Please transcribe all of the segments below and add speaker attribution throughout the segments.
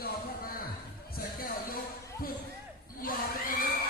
Speaker 1: ยอมเข้ามาใส่แก้วยกขึ้นยอมไปเลย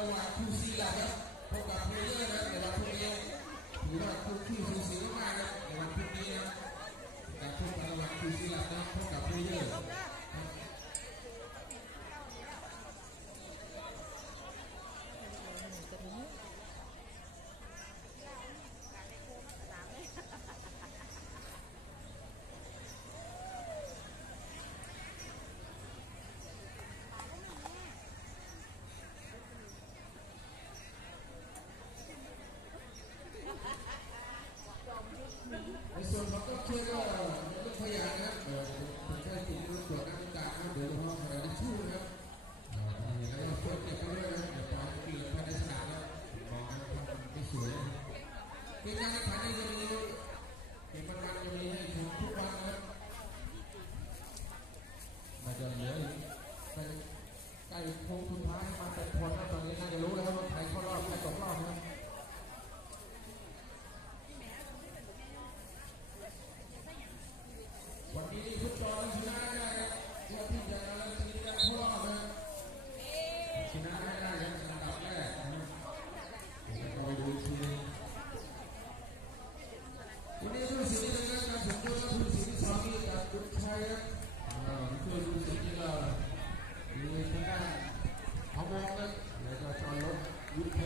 Speaker 1: จังหวะคูซีลาครับพบกับเพลเยอร์นะในวันพรุ่งนี้ถือว่าคู่ที่สูสีมากนะในวันพรุ่งนี้นะแต่พบกับจังหวะคูซีลานะพบกับเพล
Speaker 2: เย
Speaker 1: อร์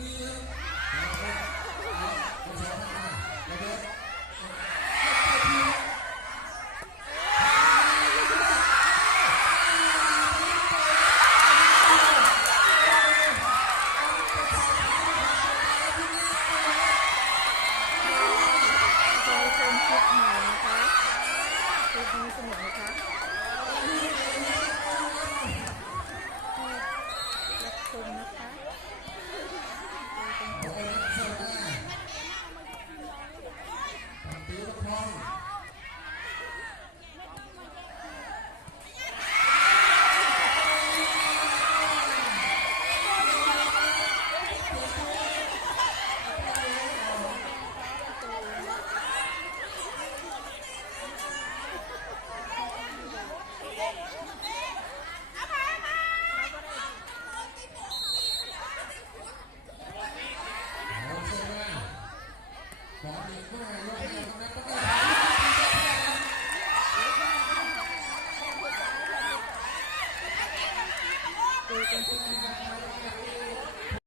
Speaker 1: ดีครับ